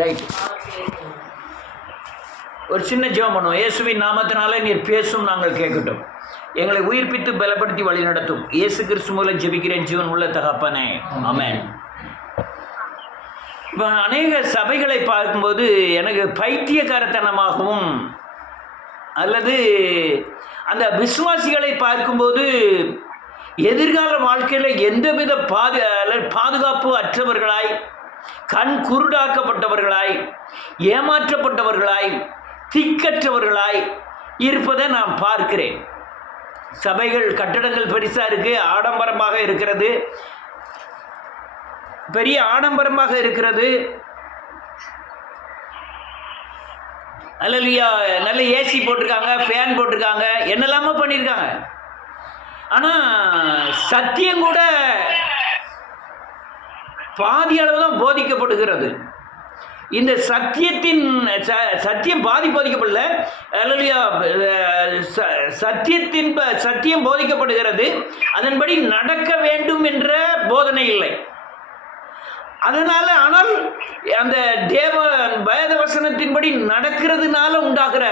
Right. ஒரு சின்ன ஜெபம் பண்ணுவோம். இயேசுவின் நாமத்தினாலே நீர் பேசும், நாங்கள் கேட்கட்டும். எங்களை உயிர்ப்பித்து பலப்படுத்தி வழி நடத்தும். இயேசு கிறிஸ்து மூலம் ஜெபிக்கிறேன் ஜீவன் உள்ள தகப்பனே, ஆமென். இப்போ அநேக சபைகளை பார்க்கும்போது எனக்கு பைத்தியக்காரத்தனமாகவும் அல்லது அந்த விசுவாசிகளை பார்க்கும்போது எதிர்கால வாழ்க்கையில் எந்தவித பாதுகாப்பு அற்றவர்களாய், கண் குருடாக்கப்பட்டவர்களாய், ஏமாற்றப்பட்டவர்களாய், திக்கற்றவர்களாய் இருப்பதை நான் பார்க்கிறேன். சபைகள் கட்டடங்கள் பெருசாக இருக்குது, ஆடம்பரமாக இருக்கிறது, பெரிய ஆடம்பரமாக இருக்கிறது. அல்லையா, நல்ல ஏசி போட்டிருக்காங்க, ஃபேன் போட்டிருக்காங்க, என்னெல்லாமோ பண்ணியிருக்காங்க. ஆனால் சத்தியம் கூட பாதி அளவு தான் போதிக்கப்படுகிறது. இந்த சத்தியம் பாதி போதிக்கப்படல. அல்லையா, சத்தியம் போதிக்கப்படுகிறது, அதன்படி நடக்க வேண்டும் என்ற போதனை இல்லை. அதனால் ஆனால் அந்த வேத வசனத்தின்படி நடக்கிறதுனால உண்டாகிற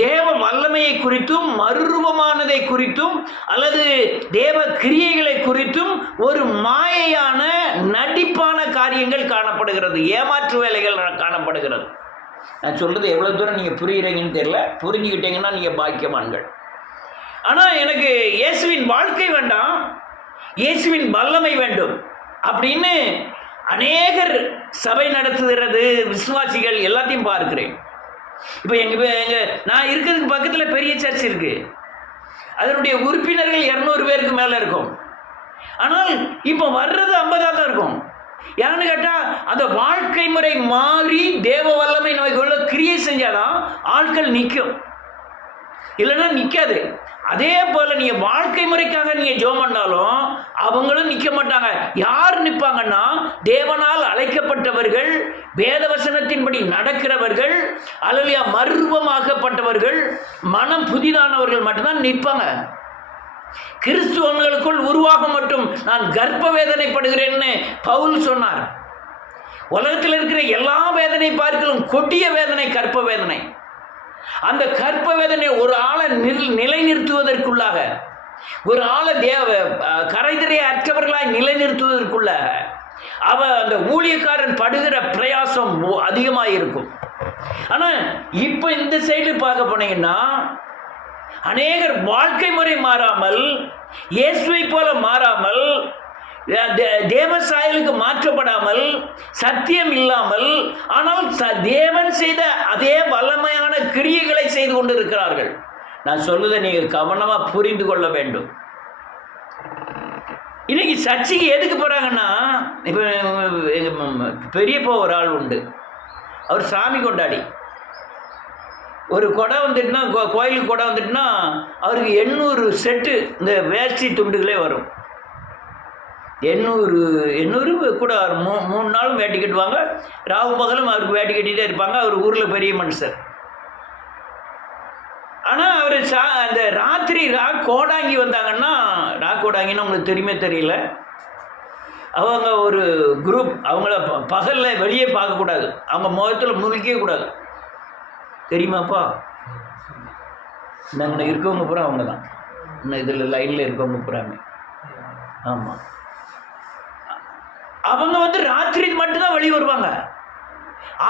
தேவ வல்லமையை குறித்தும் மறுரூபமானதை குறித்தும் அல்லது தேவ கிரியைகளை குறித்தும் ஒரு மாயையான நடிப்பான காரியங்கள் காணப்படுகிறது, ஏமாற்று வேலைகள் காணப்படுகிறது. நான் சொல்கிறது எவ்வளோ தூரம் நீங்கள் புரியுறீங்கன்னு தெரியல. புரிஞ்சுக்கிட்டீங்கன்னா நீங்கள் பாக்கியவான்கள். ஆனால் எனக்கு இயேசுவின் வாழ்க்கை வேண்டாம், இயேசுவின் வல்லமை வேண்டும் அப்படின்னு அநேகர் சபை நடத்துகிறது, விசுவாசிகள் எல்லாத்தையும் பார்க்கிறேன். இப்போ நான் இருக்கிறதுக்கு பக்கத்தில் பெரிய சர்ச் இருக்குது, அதனுடைய உறுப்பினர்கள் 200 பேருக்கு மேலே இருக்கும். ஆனால் இப்போ வர்றது 50 தான் இருக்கும். யாருன்னு கேட்டால் அந்த வாழ்க்கை முறை மாறி தேவ வல்லமை நமக்குள்ள கிரியை செஞ்சாதான் ஆட்கள் நிற்கும், இல்லைன்னா நிற்காது. அதே போல் நீங்கள் வாழ்க்கை முறைக்காக நீங்கள் ஜெபம் பண்ணாலும் அவங்களும் நிற்க மாட்டாங்க. யார் நிற்பாங்கன்னா தேவனால் அழைக்கப்பட்டவர்கள், வேதவசனத்தின்படி நடக்கிறவர்கள், அல்லையா மர்வமாக்கப்பட்டவர்கள், மனம் புதிதானவர்கள் மட்டும்தான் நிற்பாங்க. கிறிஸ்துவங்களுக்குள் உருவாக மட்டும் நான் கர்ப்ப வேதனைப்படுகிறேன்னு பவுல் சொன்னார். உலகத்தில் இருக்கிற எல்லா வேதனை பார்க்கலும் கொடிய வேதனை கர்ப்ப வேதனை. அந்த கர்ப்ப வேதனை ஒரு ஆளை நிலைநிறுத்துவதற்குள்ளாக, ஒரு ஆளை கரைதிரை அற்றவர்களாய் நிலைநிறுத்துவதற்குள்ளாக அந்த ஊழியக்காரன் படுகிற பிரயாசம் அதிகமாக இருக்கும். ஆனால் இப்போ இந்த சைடு பார்க்க போனீங்கன்னா அநேகர் வாழ்க்கை முறை மாறாமல், இயேசுவை போல மாறாமல், தேவ சாயலுக்கு மாற்றப்படாமல், சத்தியம் இல்லாமல், ஆனால் தேவன் செய்த அதே வல்லமையான கிரியைகளை செய்து கொண்டு இருக்கிறார்கள். நான் சொல்வதை நீங்கள் கவனமாக புரிந்து கொள்ள வேண்டும். இன்னைக்கு சர்ச்சைக்கு எதுக்கு போகிறாங்கன்னா, இப்போ பெரியப்பா ஒரு ஆள் உண்டு, அவர் சாமி கொண்டாடி. ஒரு கொடை வந்துட்டுனா, கோயிலுக்கு கொடை வந்துட்டுனா அவருக்கு 800 செட்டு இந்த வேஷ்டி துண்டுகளே வரும். 800 கூட 3 நாளும் வேட்டி கட்டுவாங்க, ராவு பகலும் அவருக்கு வேட்டி கட்டிகிட்டே இருப்பாங்க. அவர் ஊரில் பெரிய மனுஷர். ஆனால் அவர் அந்த ராத்திரி கோடாங்கி வந்தாங்கன்னா, கோடாங்கின்னு உங்களுக்கு தெரியுமே தெரியல, அவங்க ஒரு குரூப், அவங்கள பகலில் வெளியே பார்க்கக்கூடாது, அவங்க முகத்தில் முழிக்கவே கூடாது. தெரியுமாப்பா? நாங்கள் இருக்கவங்க பூரா அவங்க தான், இன்னும் இதில் லைனில் இருக்கவங்க பூராமே. ஆமாம், அவங்க ராத்திரி மட்டும்தான் வெளியே வருவாங்க.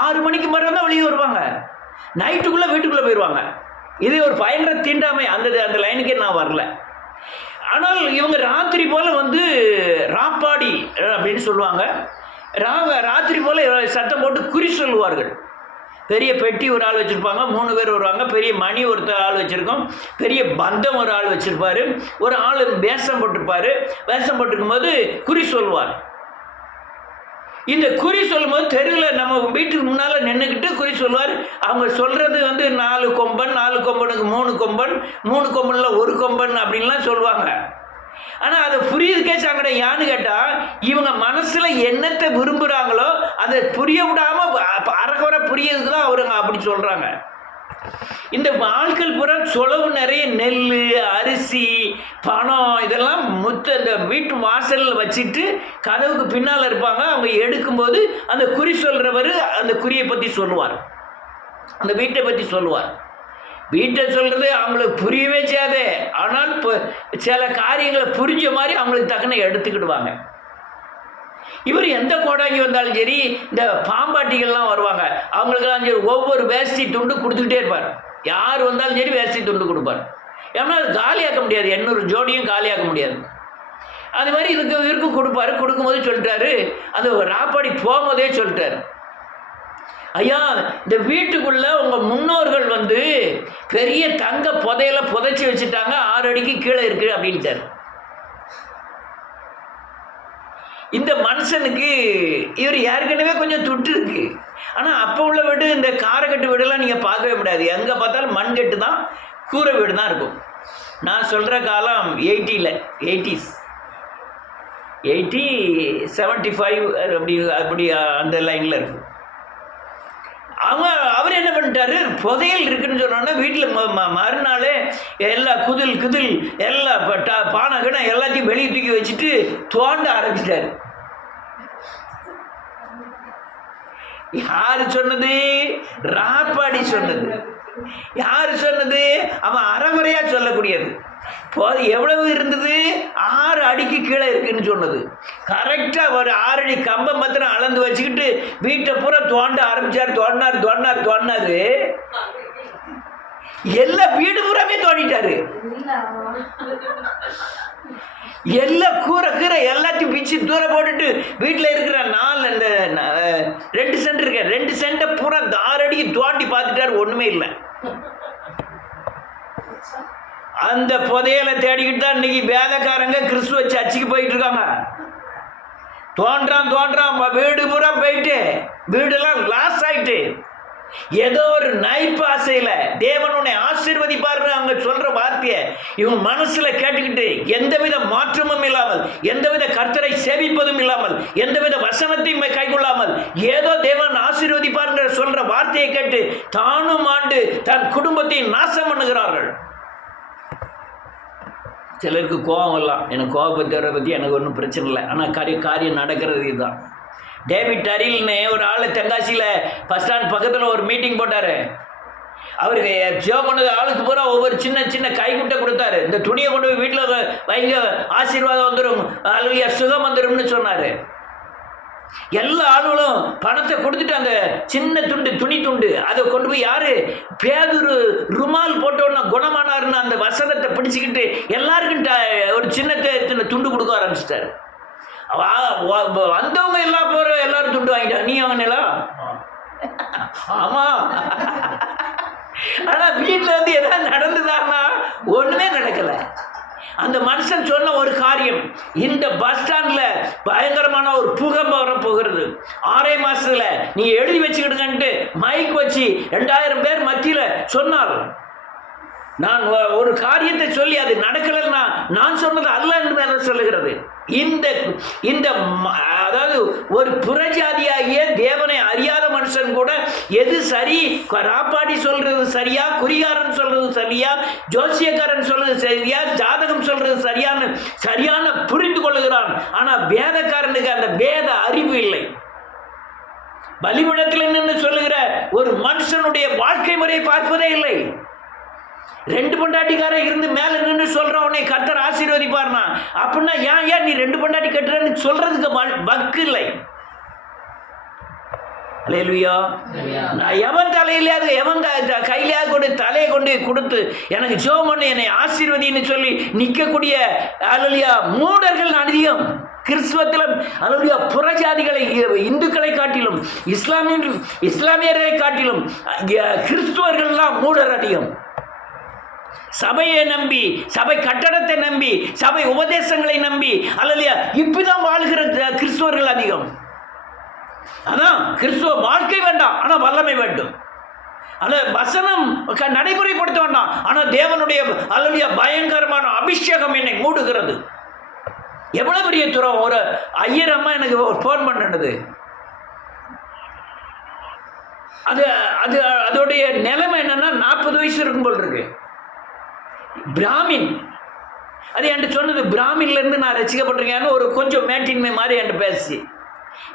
6 மணிக்கு மேலே தான் வெளியே வருவாங்க. நைட்டுக்குள்ளே வீட்டுக்குள்ளே போயிடுவாங்க. இது ஒரு பயங்கர தீண்டாமை. அந்த லைனுக்கே நான் வரல. ஆனால் இவங்க ராத்திரி போல் ராப்பாடி அப்படின்னு சொல்லுவாங்க. ராத்திரி போல் சத்தம் போட்டு குறி சொல்லுவார்கள். பெரிய பெட்டி ஒரு ஆள் வச்சுருப்பாங்க, 3 பேர் வருவாங்க. பெரிய மணி ஒருத்தர் ஆள் வச்சுருக்கோம், பெரிய பந்தம் ஒரு ஆள் வச்சுருப்பார், ஒரு ஆள் வேஷம் போட்டிருப்பார். வேஷம் போட்டிருக்கும்போது குறி சொல்லுவார். இந்த குறி சொல்லும்போது தெருவில் நம்ம வீட்டுக்கு முன்னால் நின்றுக்கிட்டு குறி சொல்லுவார். அவங்க சொல்கிறது 4 கொம்பன், 4 கொம்பனுக்கு 3 கொம்பன், 3 கொம்பனில் 1 கொம்பன் அப்படின்லாம் சொல்லுவாங்க. ஆனால் அதை புரியுதுக்கே சங்கடம். யான்னு கேட்டால் இவங்க மனசில் என்னத்தை விரும்புகிறாங்களோ அதை புரிய விடாமல் அறகுறை புரியதுக்கு தான் அவருங்க அப்படி சொல்கிறாங்க. இந்த ஆட்கள் பூரா சொலவு நிறைய நெல், அரிசி, பணம் இதெல்லாம் அந்த வீட்டு வாசலில் வச்சுட்டு கதவுக்கு பின்னால் இருப்பாங்க. அவங்க எடுக்கும்போது அந்த குறி சொல்கிறவர் அந்த குறியை பற்றி சொல்லுவார், அந்த வீட்டை பற்றி சொல்லுவார். வீட்டை சொல்கிறது அவங்களுக்கு புரியவே செய்யாதே, ஆனால் சில காரியங்களை புரிஞ்ச மாதிரி அவங்களுக்கு தக்கன எடுத்துக்கிடுவாங்க. இவர் எந்த கோடாங்கி வந்தாலும் சரி, இந்த பாம்பாட்டிகள்லாம் வருவாங்க, அவங்களுக்கெல்லாம் சரி ஒவ்வொரு வேஷ்டி துண்டு கொடுத்துக்கிட்டே இருப்பார். யார் வந்தாலும் சரி வேஷ்டி துண்டு கொடுப்பார். ஏன்னா அது காலியாக்க முடியாது, 800 ஜோடியும் காலியாக்க முடியாது. அது மாதிரி இவருக்கு கொடுப்பாரு. கொடுக்கும்போது சொல்லிட்டாரு, அந்த ராப்பாடி போகும்போதே சொல்லிட்டாரு, ஐயா இந்த வீட்டுக்குள்ள உங்க முன்னோர்கள் வந்து பெரிய தங்க புதையில புதைச்சி வச்சுட்டாங்க, 6 அடிக்கு கீழே இருக்கு அப்படின்ட்டாரு. இந்த மனுஷனுக்கு இவர் ஏற்கனவே கொஞ்சம் துட்டு இருக்கு. ஆனால் அப்போ உள்ள வீடு, இந்த காரக்கட்டு வீடெல்லாம் நீங்கள் பார்க்கவே முடியாது. எங்கே பார்த்தாலும் மண்கட்டு தான், கூரை வீடு தான் இருக்கும். நான் சொல்கிற காலம் 80s 75 அப்படி அந்த லைனில் இருக்கும். அவர் என்ன பண்ணிட்டாரு, புதையல் இருக்குன்னு சொன்னோன்னா வீட்டில் மறுநாள் எல்லா குதில் எல்லா பானை கிண எல்லாத்தையும் வெளியே தூக்கி வச்சுட்டு தோண்ட ஆரம்பிச்சிட்டாரு. யாரு சொன்னது? ராப்பாடி சொன்னது. யாரு சொன்னது? அவன் அறகுறையா சொல்லக்கூடியது. எவ்வளவு இருந்தது? 6 அடிக்கு கீழே இருக்குன்னு சொன்னது. கரெக்டா ஒரு 6 அடி கம்பம் மாத்திரம் அளந்து வச்சுக்கிட்டு வீட்டை பூரா தோண்ட ஆரம்பிச்சார். தோண்டாரு எல்லா வீடு பூராமே தோண்டிட்டாரு. எல்லா கூரை எல்லாத்தையும் பிச்சு தூரம் போட்டுட்டு வீட்டில் இருக்கிற 2 சென்ட் இருக்க 2 சென்ட்டை பூரா 6 அடிக்கு தோண்டி பார்த்துட்டாரு. ஒண்ணுமே இல்லை. அந்த புதையலை தேடிக்கிட்டு தான் இன்னைக்கு வேலைக்காரங்க கிறிஸ்துவ சர்ச்சுக்கு போயிட்டு இருக்காங்க. தோன்றான் வீடு பூரா போயிட்டு வீடெல்லாம் லாஸ் ஆயிட்டு, ஏதோ ஒரு நைப்பு ஆசையில தேவன் உன்னை ஆசீர்வதிப்பார்னு அவங்க சொல்ற வார்த்தையை இவங்க மனசுல கேட்டுக்கிட்டு எந்தவித மாற்றமும் இல்லாமல், எந்தவித கர்த்தரை சேவிப்பதும் இல்லாமல், எந்தவித வசனத்தையும் கைக்கொள்ளாமல் ஏதோ தேவன் ஆசீர்வதிப்பார்ங்கிற சொல்ற வார்த்தையை கேட்டு தானும் ஆண்டு தன் குடும்பத்தையும் நாசம் பண்ணுகிறார்கள். சிலருக்கு கோபம் வரலாம். எனக்கு கோபத்தை பற்றி எனக்கு ஒன்றும் பிரச்சனை இல்லை. ஆனால் காரியம் நடக்கிறது இதுதான். டேவிட் அரில்னு ஒரு ஆள் தென்காசியில் பஸ் ஸ்டாண்ட் பக்கத்தில் ஒரு மீட்டிங் போட்டார். அவருக்கு ஜோ பண்ணது ஆளுக்கு பூரா ஒவ்வொரு சின்ன கைக்குட்டை கொடுத்தாரு. இந்த துணியை கொண்டு போய் வீட்டில் வைங்க, ஆசீர்வாதம் வந்துடும், அல்லையா சுகம் வந்துடும்னு சொன்னார். எல்லா ஆளுகளும் பணத்தை கொடுத்துட்டு அந்த சின்ன துணி துண்டு அதை கொண்டு போய் யாரு பேதுரு ருமால் போட்டோன்னா குணமானாருன்னு அந்த வசனத்தை பிடிச்சிக்கிட்டு எல்லாருக்கும் ஒரு சின்ன துண்டு கொடுக்க ஆரம்பிச்சிட்டாரு. வந்தவங்க எல்லாரும் துண்டு வாங்கிட்டாங்க. நீ வாங்கினா? ஆமா. ஆனா வீட்டுல வந்து ஏதாவது நடந்துதான்னா ஒண்ணுமே நடக்கல. அந்த மனுஷன் சொன்ன ஒரு காரியம், இந்த பஸ் ஸ்டாண்ட்ல பயங்கரமான ஒரு பூகம்பம் வரப்போகிறது, 6 மாசத்துல நீங்க எழுதி வச்சுக்கிடுங்கன்ட்டு மைக் வச்சு 2000 பேர் மத்தியில சொன்னார். நான் ஒரு காரியத்தை சொல்லி அது நடக்கலன்னா நான் சொன்னது அல்ல என்று சொல்லுகிறது. இந்த அதாவது ஒரு புறஜாதியாகிய தேவனை அறியாத மனுஷன் கூட எது சரி, ராப்பாடி சொல்றது சரியா, குறிகாரன் சொல்றது சரியா, ஜோசியக்காரன் சொல்றது சரியா, ஜாதகம் சொல்றது சரியான புரிந்து கொள்ளுகிறான். ஆனா வேதக்காரனுக்கு அந்த வேத அறிவு இல்லை. பலிபீடத்தில் நின்று சொல்லுகிற ஒரு மனுஷனுடைய வாழ்க்கை முறையை பார்ப்பதே இல்லை. 2 பொண்டாட்டிக்காரன் இருந்து மேல நின்று சொல்றான் உன்னை கர்த்தர் ஆசீர்வதிப்பார்னா, அப்படின்னா ஏன் நீ 2 பொண்டாட்டி கட்டுறன்னு சொல்றதுக்கு வக்கு இல்லை. அல்லேலூயா. எவன் தலையிலையாவது எவன் கையிலையாவது கொண்டு தலையை கொண்டு கொடுத்து எனக்கு ஜெபம் பண்ணி என்னை ஆசீர்வதின்னு சொல்லி நிற்கக்கூடிய அல்லேலூயா மூடர்கள் அதிகம். கிறிஸ்துவத்தில் அல்லேலூயா புறஜாதிகளை, இந்துக்களை காட்டிலும் இஸ்லாமியரை காட்டிலும் கிறிஸ்துவர்கள்லாம் மூடர் அதிகம். சபையை நம்பி, சபை கட்டடத்தை நம்பி, சபை உபதேசங்களை நம்பி அல்லையா இப்படிதான் வாழ்கிற கிறிஸ்துவர்கள் அதிகம். அதான் கிறிஸ்துவ வாழ்க்கை வேண்டாம், ஆனா வல்லமை வேண்டும். அந்த வசனம் நடைமுறைப்படுத்த வேண்டாம், ஆனா தேவனுடைய அல்லையா பயங்கரமான அபிஷேகம் என்னை மூடுகிறது. எவ்வளவு பெரிய துறம். ஒரு ஐயர் அம்மா எனக்கு ஃபோன் பண்ணது, அது அது அதோடைய நிலைமை என்னன்னா 40 வயசு இருக்கும் போல் இருக்கு. பிராமின் அது என்கிட்ட சொன்னது, பிராமின்லேருந்து நான் ரசிக்கப்பட்டிருக்கேன்னு ஒரு கொஞ்சம் மேட்டின்மை மாதிரி என்கிட்ட பேசி,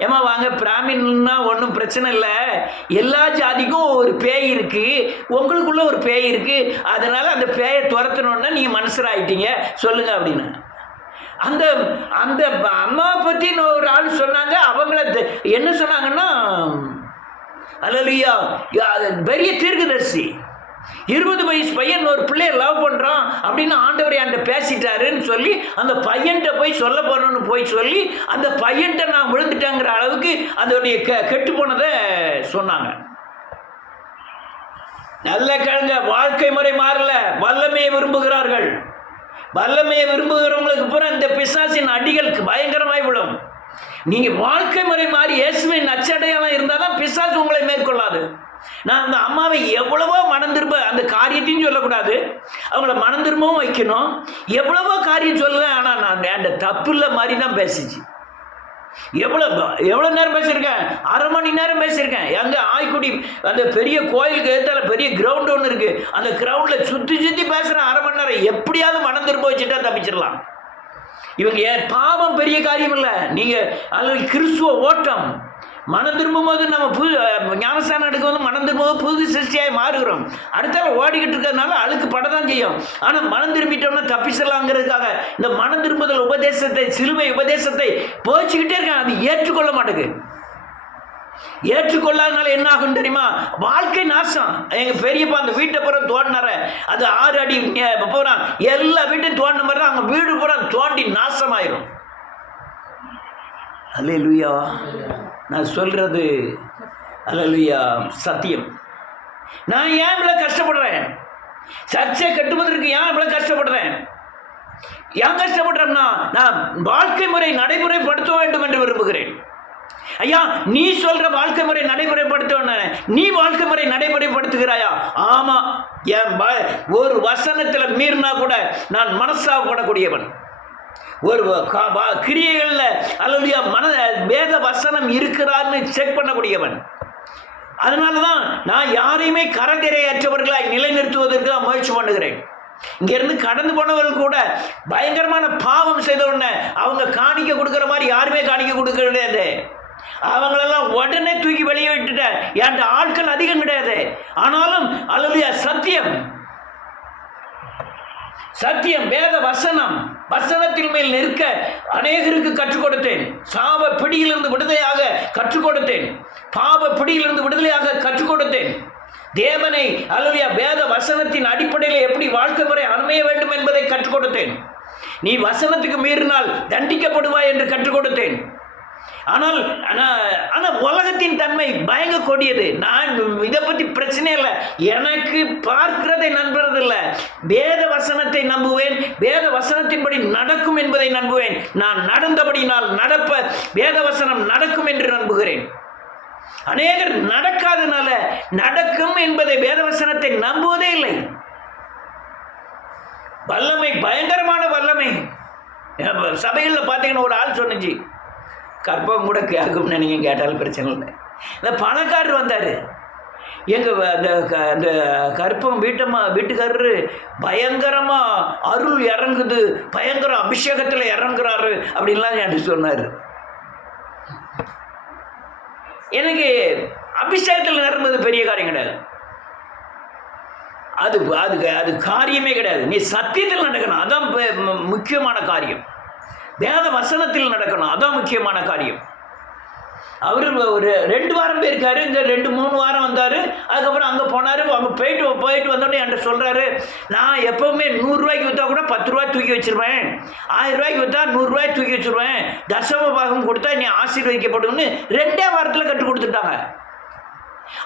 ஏமா வாங்க பிராமின்னா ஒன்றும் பிரச்சனை இல்லை, எல்லா ஜாதிக்கும் ஒரு பேய் இருக்குது, உங்களுக்குள்ள ஒரு பேய் இருக்குது, அதனால் அந்த பேயை துரத்தணுன்னா நீங்கள் மனுஷராயிட்டீங்க சொல்லுங்கள் அப்படின்னு. அந்த அந்த அம்மாவை பற்றி ஒரு ஆள் சொன்னாங்க. அவங்கள என்ன சொன்னாங்கன்னா, அல்லேலூயா, பெரிய தீர்க்கதரிசி, 20 வயசு பையன் ஒரு பிள்ளைய லவ் பண்ணுறான் அப்படின்னு ஆண்டவர் என்கிட்ட பேசிட்டாருன்னு சொல்லி அந்த பையன்கிட்ட போய் சொல்ல போறோன்னு போய் சொல்லி அந்த பையன்கிட்ட நான் விழுந்துட்டேங்கிற அளவுக்கு அதோடைய கெட்டு போனதை சொன்னாங்க. நல்ல கேளுங்க, வாழ்க்கை முறை மாறல, வல்லமையை விரும்புகிறார்கள். வல்லமையை விரும்புகிறவங்களுக்கு பூரா இந்த பிசாசின் அடிகளுக்கு பயங்கரமாய் விடும். நீங்க வாழ்க்கை முறை மாறி இயேசுவின் நச்சடையாளம் இருந்தால் தான் பிசாசு உங்களை மேற்கொள்ளாது. நான் அந்த அம்மாவை எவ்வளவோ மனம் திரும்ப, அந்த காரியத்தையும் சொல்லக்கூடாது, அவங்கள மனம் திரும்பவும் வைக்கணும், எவ்வளவோ காரியம் சொல்லலாம். ஆனால் நான் அந்த தப்பு இல்லை மாதிரி தான் பேசிச்சு. எவ்வளோ நேரம் பேசியிருக்கேன்? அரை மணி நேரம் பேசியிருக்கேன். எங்கே ஆய்க்குடி அந்த பெரிய கோயிலுக்கு எதிர்த்தால பெரிய கிரவுண்டு ஒன்று இருக்குது, அந்த கிரவுண்டில் சுற்றி சுற்றி பேசுகிறேன் அரை மணி நேரம். எப்படியாவது மனம் திரும்ப வச்சுட்டா தப்பிச்சிடலாம். இவங்க பாவம் பெரிய காரியம் இல்லை. நீங்கள் அல்லது கிறிஸ்துவ ஓட்டம் மனம் திரும்பும் போது நம்ம ஞானஸ்தானம் எடுக்கும்போது மனம் திரும்பும்போது புது சிருஷ்டியாய் மாறுகிறோம். அடுத்தால ஓடிக்கிட்டு இருக்கிறதுனால அழுக்கு படத்தான் செய்யும். ஆனால் மனம் திரும்பிட்டோம்னா தப்பிச்சலாங்கிறதுக்காக இந்த மனம் திரும்புதல் உபதேசத்தை, சிலுவை உபதேசத்தை போச்சுக்கிட்டே இருக்காங்க. அது ஏற்றுக்கொள்ள மாட்டேங்குது. ஏற்றுக்கொள்ளாதனால என்ன ஆகும் தெரியுமா? வாழ்க்கை நாசம். எங்கள் பெரியப்பா அந்த வீட்டை பூரா தோண்டினார, அது 6 அடி பூரா எல்லா வீட்டையும் தோண்டின மாதிரி தான் அவங்க வீடு பூரா தோண்டி நாசமாயிரும். அல்லேலூயா, நான் சொல்றது அல்லேலூயா சத்தியம். நான் ஏன் இவ்வளோ கஷ்டப்படுறேன்? சர்ச்சை கட்டுவதற்கு ஏன் இவ்வளோ கஷ்டப்படுறேன்? ஏன் கஷ்டப்படுறேன்னா, நான் வாழ்க்கை முறை நடைமுறைப்படுத்த வேண்டும் என்று விரும்புகிறேன். ஐயா, நீ சொல்ற வாழ்க்கை முறை நடைமுறைப்படுத்த, நீ வாழ்க்கை முறை நடைமுறைப்படுத்துகிறாயா? ஆமா, என் ஒரு வசனத்தில் மீறினா கூட நான் மனசாகப்படக்கூடியவன். ஒரு கிரியைகளில் அல்லது வேத வசனம் இருக்கிறான்னு செக் பண்ணக்கூடியவன். அதனால தான் நான் யாரையுமே கரதிரையற்றவர்களாய் நிலைநிறுத்துவதற்கு தான் முயற்சி பண்ணுகிறேன். இங்கேருந்து கடந்து போனவர்கள் கூட பயங்கரமான பாவம் செய்த உடனே அவங்க காணிக்க கொடுக்குற மாதிரி யாருமே காணிக்க கொடுக்க கிடையாது. அவங்களெல்லாம் உடனே தூக்கி வெளியே விட்டுட்டேன். என்கிட்ட ஆட்கள் அதிகம் கிடையாது. ஆனாலும் அல்லேலூயா சத்தியம், சத்தியம் வேத வசனம், வசனத்தின் மேல் நிற்க அநேகருக்கு கற்றுக் கொடுத்தேன். சாப பிடியிலிருந்து விடுதலையாக கற்றுக் கொடுத்தேன். பாவ பிடியிலிருந்து விடுதலையாக கற்றுக் கொடுத்தேன். தேவனை அல்லேலூயா வேத வசனத்தின் அடிப்படையில் எப்படி வாழ்க்கை முறை அமைய வேண்டும் என்பதை கற்றுக் கொடுத்தேன். நீ வசனத்துக்கு மீறினால் தண்டிக்கப்படுவாய் என்று கற்றுக் கொடுத்தேன். ஆனால் உலகத்தின் தன்மை பயங்க கொடியது. நான் இதை பற்றி பிரச்சனை இல்லை. எனக்கு பார்க்கிறதை நம்புறதில்லை. வேத வசனத்தை நம்புவேன். வேத வசனத்தின்படி நடக்கும் என்பதை நம்புவேன். நான் நடந்தபடினால் நடப்ப வேத வசனம் நடக்கும் என்று நம்புகிறேன். அநேகர் நடக்காதனால நடக்கும் என்பதை வேத வசனத்தை நம்புவதே இல்லை. வல்லமை, பயங்கரமான வல்லமை. சபைகளில் பார்த்தீங்கன்னா ஒரு ஆள் சொன்னிச்சு, கற்பம் கூட கேட்கும்னு நீங்கள் கேட்டாலும் பிரச்சனை இல்லை. இந்த பணக்காரர் வந்தார், எங்கள் அந்த கற்பம் வீட்டுக்காரரு பயங்கரமாக அருள் இறங்குது, பயங்கர அபிஷேகத்தில் இறங்குறாரு அப்படின்லாம் என்கிட்ட சொன்னார். எனக்கு அபிஷேகத்தில் நிரம்புறது பெரிய காரியம் கிடையாது. அது காரியமே கிடையாது. நீ சத்தியத்தில் நடக்கணும், அதான் முக்கியமான காரியம். வேத வசனத்தில் நடக்கணும், அதான் முக்கியமான காரியம். அவர் ஒரு 2 வாரம் போயிருக்காரு, இங்கே 2-3 வாரம் வந்தார். அதுக்கப்புறம் அங்கே போனார். அங்கே போயிட்டு வந்தோடனே என்கிட்ட சொல்கிறாரு, நான் எப்போவுமே 100 ரூபாய்க்கு விற்றா கூட 10 ரூபாய் தூக்கி வச்சுருவேன், 1000 ரூபாய்க்கு விற்றா 100 ரூபாய் தூக்கி வச்சுருவேன், தசம பாகம் கொடுத்தா நீ ஆசீர்வதிக்கப்படும்னு 2 வாரத்தில் கற்றுக் கொடுத்துட்டாங்க.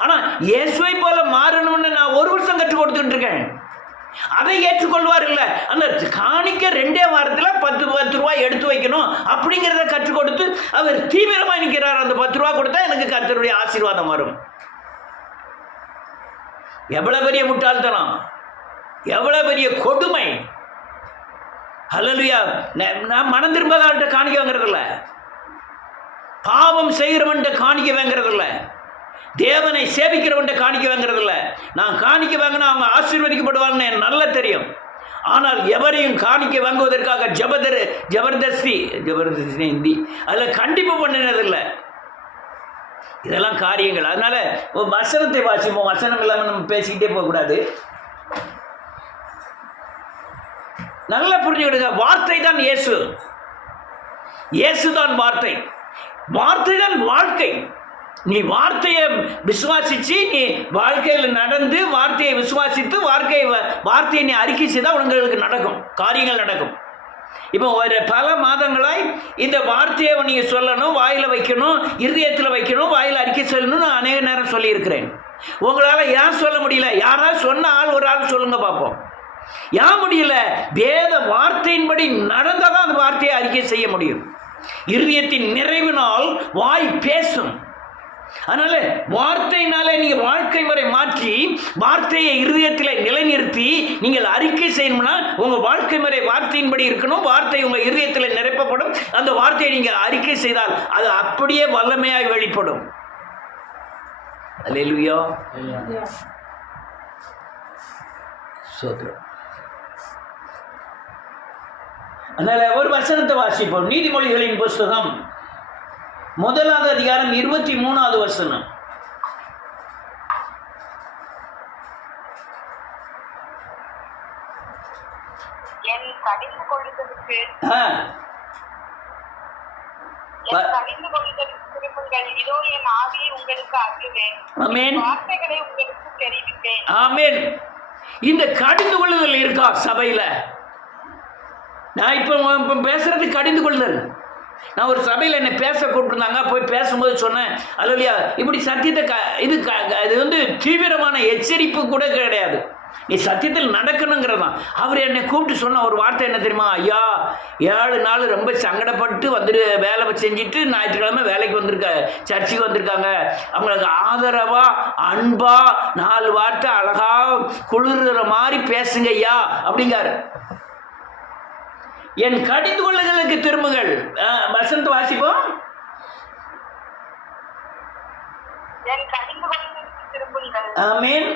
ஆனால் இயேசுவை போல மாறணும்னு நான் 1 வருஷம் கற்றுக் கொடுத்துட்டு இருக்கேன். அதை ஏற்றுக்கொள்வார் இல்லை. அந்த காணிக்க 2 வாரத்தில் 10 ரூபாய் எடுத்து வைக்கணும் அப்படிங்கிறத கற்றுக் கொடுத்து அவர் தீவிரமாக நிற்கிறார். அந்த 10 ரூபா கொடுத்தா எனக்கு கர்த்தருடைய ஆசீர்வாதம் வரும். எவ்வளவு பெரிய முட்டாள்தனம், எவ்வளவு பெரிய கொடுமை. அல்லேலூயா. நான் மனம் திரும்பாதவன்கிட்ட காணிக்க வாங்கிறதில்ல, பாவம் செய்கிறவன்கிட்ட காணிக்க வாங்கிறதில்ல. தேவனை சேவிக்கிறவன்ட்ட காணிக்க வாங்குறது இல்லை. நான் காணிக்க வாங்கினா அவங்க ஆசீர்வதிக்கப்படுவாங்கன்னு எனக்கு நல்லா தெரியும். ஆனால் எவரையும் காணிக்க வாங்குவதற்காக ஜபர்தஸ்தி ஹிந்தி அதில் கண்டிப்பு பண்ணினதில்லை. இதெல்லாம் காரியங்கள். அதனால வசனத்தை வாசிப்போம். வசனம் இல்லாமல் நம்ம பேசிக்கிட்டே போகக்கூடாது. நல்லா புரிஞ்சுக்கிடுங்க. வார்த்தை தான் இயேசு. இயேசு தான் வார்த்தை. வார்த்தை தான் வாழ்க்கை. நீ வார்த்தையை விசுவாசித்து நீ வாழ்க்கையில் நடந்து வார்த்தையை விசுவாசித்து வார்த்தையை நீ அறிக்கை செய்தால் உங்களுக்கு நடக்கும், காரியங்கள் நடக்கும். இப்போ ஒரு பல மாதங்களாய் இந்த வார்த்தையை நீங்கள் சொல்லணும், வாயில் வைக்கணும், இருதயத்தில் வைக்கணும், வாயில் அறிக்கை சொல்லணும்னு நான் அநேக நேரம் சொல்லியிருக்கிறேன். உங்களால் ஏன் சொல்ல முடியல? யாராவது சொன்ன ஒரு ஆள் சொல்லுங்க பார்ப்போம். ஏன் முடியல? வேத வார்த்தையின்படி நடந்தால் தான் அந்த வார்த்தையை அறிக்கை செய்ய முடியும். இருதயத்தின் நிறைவினால் வாய் பேசும். அதனால வார்த்தையினாலே நீங்கள் வாழ்க்கை முறை மாற்றி வார்த்தையை இருதயத்தில் நிலைநிறுத்தி நீங்கள் அறிக்கை செய்யணும்னா உங்கள் வாழ்க்கை முறை வார்த்தையின்படி இருக்கணும். வார்த்தை உங்கள் இருதயத்தில் நிரப்பப்படும். அந்த வார்த்தையை நீங்கள் அறிக்கை செய்தால் அது அப்படியே வல்லமையாய் வெளிப்படும். அல்லேலூயா. அதனால ஒரு வசனத்தை வாசிப்போம். நீதிமொழிகளின் புஸ்தகம் 1 அதிகாரம் 23வது வசனம். இந்த கடிந்து கொள்ளுதல் இருக்கா சபையில? நான் இப்ப பேசுறது கடிந்து கொள்ளுதல். நான் ஒரு சபையில் என்னை பேச கூப்பிட்டுருந்தாங்க. போய் பேசும்போது சொன்னேன், அல்லையா இப்படி சத்தியத்தை இது வந்து தீவிரமான எச்சரிப்பு கூட கிடையாது, நீ சத்தியத்தில் நடக்கணுங்கிறதான். அவர் என்னை கூப்பிட்டு சொன்ன ஒரு வார்த்தை என்ன தெரியுமா? ஐயா 7 நாள் ரொம்ப சங்கடப்பட்டு வந்துட்டு வேலை செஞ்சுட்டு ஞாயிற்றுக்கிழமை வேலைக்கு சர்ச்சுக்கு வந்திருக்காங்க. அவங்களுக்கு ஆதரவாக அன்பாக 4 வார்த்தை அழகாக குளிர்ற மாதிரி பேசுங்க ஐயா அப்படிங்காரு. என் கடிந்து கொள்ளுதலுக்கு திரும்புங்கள். வசந்த் வாசிப்போம். ஆமென்.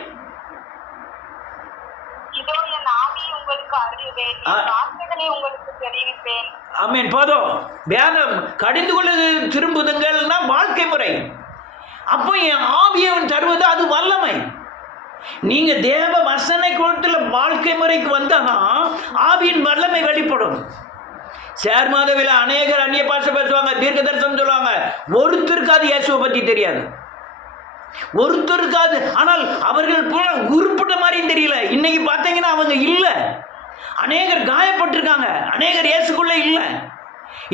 ஆமென். போதும். வேதம் கடிந்து கொள்ளுது திரும்புதுங்கள்னா வாழ்க்கை முறை. அப்போ என் ஆவியவன் தருவது அது வல்லமை. நீங்க தேவ வசனை கோணத்தில் வாழ்க்கை முறைக்கு வந்தாதான் ஆவியின் வல்லமை வெளிப்படும். சேர்மாதவில் அநேகர் அந்நிய பாஷை பேசுவாங்க, தீர்க்க தரிசனம் சொல்லுவாங்க. ஒருத்தருக்காது இயேசுவை பற்றி தெரியாது, ஒருத்தருக்காது. ஆனால் அவர்கள் போல உருப்பட்ட மாதிரியும் தெரியல. இன்னைக்கு பார்த்தீங்கன்னா அவங்க இல்லை. அநேகர் காயப்பட்டிருக்காங்க, அநேகர் இயேசுக்குள்ளே இல்லை.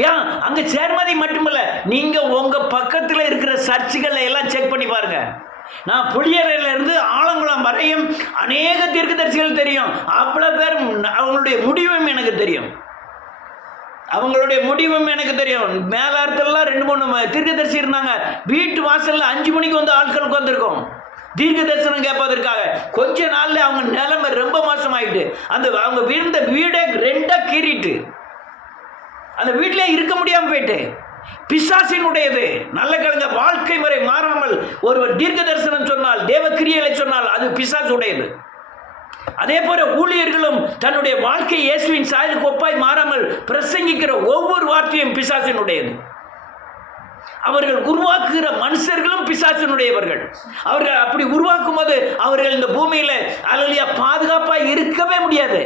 ஏன்? அங்கே சேர்மதி மட்டுமல்ல, நீங்கள் உங்கள் பக்கத்தில் இருக்கிற சர்ச்சுகளை எல்லாம் செக் பண்ணி பாருங்க. நான் புளியரையிலிருந்து ஆலங்குளம் வரையும் அநேக தீர்க்கதரிசிகள் தெரியும். அவ்வளோ பேர் அவங்களுடைய முடிவும் எனக்கு தெரியும். அவங்களுடைய முடிவும் எனக்கு தெரியும். மேலாரத்துலாம் 2-3 தீர்க்கதரிசி இருந்தாங்க. வீட்டு வாசலில் 5 மணிக்கு வந்து ஆட்கள் உட்காந்துருக்கோம் தீர்க்க தரிசனம் கேட்பதற்காக. கொஞ்ச நாளில் அவங்க நிலைமை ரொம்ப மோசமாயிட்டு அவங்க வீழ்ந்த வீடே 2ஆக கீறிட்டு அந்த வீட்டிலே இருக்க முடியாமல் போயிட்டு. பிசாசினுடையது. நல்ல கலங்க. வாழ்க்கை முறை மாறாமல் ஒருவர் தீர்க்க தரிசனம் சொன்னால், தேவ கிரியைகளை சொன்னால் அது பிசாசு உடையது. அதே போல ஊழியர்களும் தன்னுடைய வாழ்க்கை இயேசுவின் சாயலுக்கு ஒப்பாய் மாறாமல் பிரசங்கிக்கிற ஒவ்வொரு வார்த்தையும் பிசாசினுடையது. அவர்கள் உருவாக்குகிற மனுஷர்களும் பிசாசினுடையவர்கள். அவர்கள் அப்படி உருவாக்கும் போது அவர்கள் இந்த பூமியில அல்லையா பாதுகாப்பாக இருக்கவே முடியாது.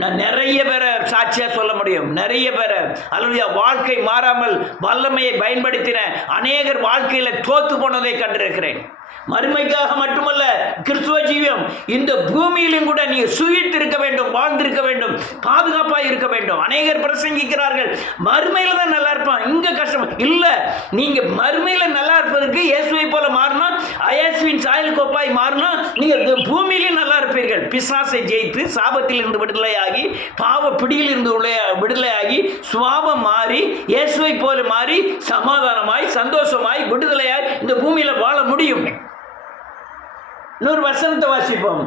நான் நிறைய பேரை சாட்சியாக சொல்ல முடியும். நிறைய பேரை அல்லையா வாழ்க்கை மாறாமல் வல்லமையை பயன்படுத்தின அநேகர் வாழ்க்கையில் தோத்து போனதை கண்டிருக்கிறேன். மறுமைக்காக மட்டுமல்ல, கிறிஸ்துவ ஜீவியம் இந்த பூமியிலும் கூட நீ சுயித்திருக்க வேண்டும், வாழ்ந்திருக்க வேண்டும், பாதுகாப்பாக இருக்க வேண்டும். அநேகர் பிரசங்கிக்கிறார்கள் மறுமையில் தான் நல்லா இருப்பான், இங்கே கஷ்டம் இல்லை. நீங்கள் மறுமையில் நல்லா இருப்பதற்கு இயேசுவை போல மாறினா, இயேசுவின் சாயல் கோப்பாய் மாறினா நீங்கள் பூமியிலும் நல்லா இருப்பீர்கள். பிசாசை ஜெயித்து சாபத்தில் இருந்து விடுதலையாகி, பாவ பிடியில் இருந்து விடுதலையாகி, சுவாபம் மாறி, இயேசுவை போல மாறி, சமாதானமாய் சந்தோஷமாய் விடுதலையாய் இந்த பூமியில் வாழ முடியும். இன்னொரு வசனத்தை வாசிப்போம்.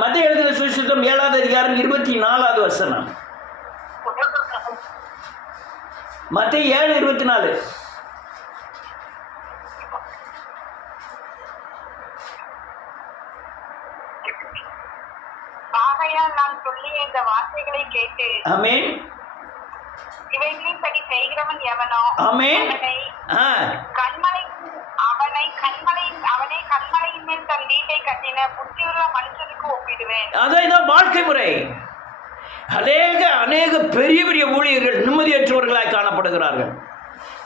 மத்தேயு எழுதின சுவிசேஷம் 7வது அதிகாரம் 24வது வசனம். மத்தேயு 7:24. நாள் நான் சொல்லிய இந்த வார்த்தைகளை கேட்டு ஆமென் இவைகளின்படி செய்கிறவன் எவனோ ஆமென் அவனை கண்மலையின் மேல் தன் வீட்டை கட்டின புத்தியுள்ள மனுஷனுக்கு ஒப்பிடுவேன். அதான் வாழ்க்கை முறை. அநேக பெரிய பெரிய ஊழியர்கள் நிம்மதியற்றவர்களாய் காணப்படுகிறார்கள்.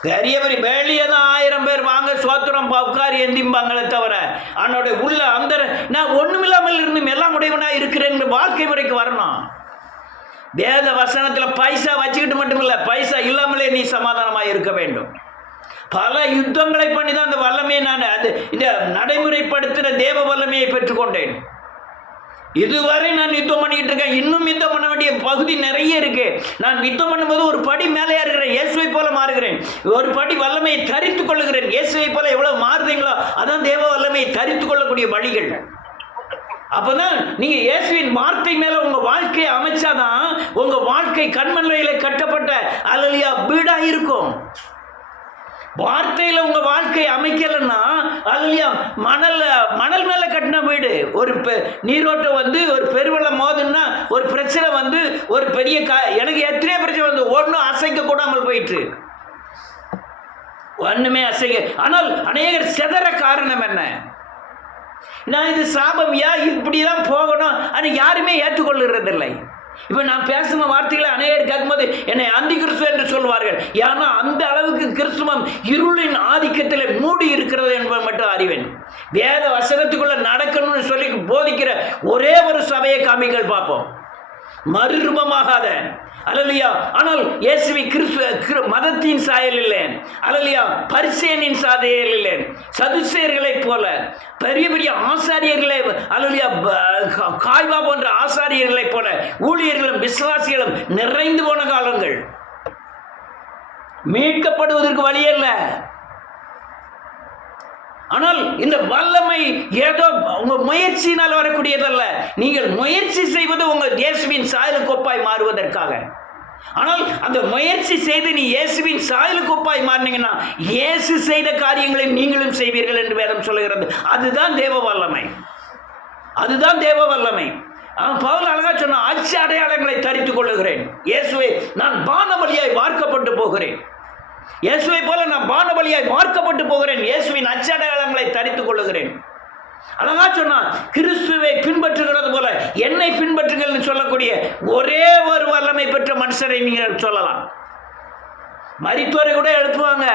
பெரிய பெரிய வெளியே தான் 1000 பேர் வாங்க சோத்திரம் உட்காரி எந்திம்பாங்களே தவிர அவனோட உள்ள அந்த நான் ஒண்ணுமில்லாமல் இருந்தும் எல்லாம் உடையவனாக இருக்கிறேன் வாழ்க்கை முறைக்கு வரணும். வேத வசனத்தில் பைசா வச்சுக்கிட்டு மட்டுமில்ல, பைசா இல்லாமலே நீ சமாதானமாக இருக்க வேண்டும். பல யுத்தங்களை பண்ணி தான் அந்த வல்லமையை நான் இந்த நடைமுறைப்படுத்தின தேவ வல்லமையை பெற்றுக்கொண்டேன். இதுவரை நான் யுத்தம் பண்ணிக்கிட்டு இருக்கேன். இன்னும் யுத்தம் பண்ண வேண்டிய பகுதி நிறைய இருக்கு. நான் யுத்தம் பண்ணும்போது ஒரு படி மேலே இருக்கிறேன், இயேசுவை போல மாறுகிறேன். ஒரு படி வல்லமையை தரித்து கொள்ளுகிறேன். இயேசுவை போல எவ்வளவு மாறுறீங்களோ அதான் தேவ வல்லமையை தரித்து கொள்ளக்கூடிய வழிகள். அப்பதான் நீங்க இயேசுவின் வார்த்தை மேல உங்க வாழ்க்கையை அமைச்சாதான் உங்க வாழ்க்கை கண்மலையில கட்டப்பட்ட அல்லேலூயா வீடா இருக்கும். வார்த்தையில் உங்கள் வாழ்க்கையை அமைக்கலைன்னா அல்லேலூயா மணல் மேலே கட்டின வீடு. ஒரு நீரோட்டம் வந்து ஒரு பெருவெள்ளம் மோதுன்னா ஒரு பிரச்சனை வந்து ஒரு பெரிய எனக்கு எத்தனையோ பிரச்சனை வந்து ஒன்றும் அசைக்க கூடாமல் போயிட்டு ஒன்றுமே அசைக்க. ஆனால் அநேகர் செதற காரணம் என்ன? நான் இது சாபமியா இப்படி தான் போகணும் ஆனால் யாருமே ஏற்றுக்கொள்ளுறதில்லை. இப்போ நான் பேசின வார்த்தைகளை அநேகர் கேட்கும்போது என்னை அந்தி கிறிஸ்து என்று சொல்வார்கள். ஏன்னா அந்த அளவுக்கு கிறிஸ்துவம் இருளின் ஆதிக்கத்தில் மூடி இருக்கிறது என்பதை மட்டும் அறிவேன். வேத வசனத்துக்குள்ள நடக்கணும்னு சொல்லி போதிக்கிற ஒரே ஒரு சபையை காமிகள் பார்ப்போம், மறுரூபமாகாத அல்லேலூயா. ஆனால் இயேசுவை மதத்தின் சாயல் இல்லை, அல்லேலூயா, பரிசேயனின் சாயல் இல்லை, சதுசேயர்களைப் போல பெரிய பெரிய ஆசாரியர்களை அல்லேலூயா காய்வா போன்ற ஆசாரியர்களைப் போல ஊழியர்களும் விசுவாசிகளும் நிறைந்து போன காலங்கள். மீட்கப்படுவதற்கு வழியல்ல. ஆனால் இந்த வல்லமை ஏதோ உங்க முயற்சியினால் வரக்கூடியதல்ல. நீங்கள் முயற்சி செய்வது உங்கள் இயேசுவின் சாயலுக்கு ஒப்பாய் மாறுவதற்காக. ஆனால் அந்த முயற்சி செய்து நீ இயேசுவின் சாயலுக்கு ஒப்பாய் மாறினீங்கன்னா இயேசு செய்த காரியங்களை நீங்களும் செய்வீர்கள் என்று வேதம் சொல்லுகிறது. அதுதான் தேவ வல்லமை, அதுதான் தேவ வல்லமை. பவுல் அழகா சொன்ன அச்சு அடையாளங்களை தரித்துக் கொள்ளுகிறேன். இயேசுவை நான் பானபலியாய் வார்க்கப்பட்டு போகிறேன். இயேசுவை போல நான் பானபலியாய் மார்க்கப்பட்டு போகிறேன். இயேசுவின் அச்சடையாளங்களை தரித்துக் கொள்ளுகிறேன். அழகா சொன்னான், கிறிஸ்துவை பின்பற்றுகிறது போல என்னை பின்பற்றுங்கள் சொல்லக்கூடிய ஒரே ஒரு வல்லமை பெற்ற மனுஷரை நீங்கள் சொல்லலாம். மரித்தோரை கூட எழுப்புவாங்க.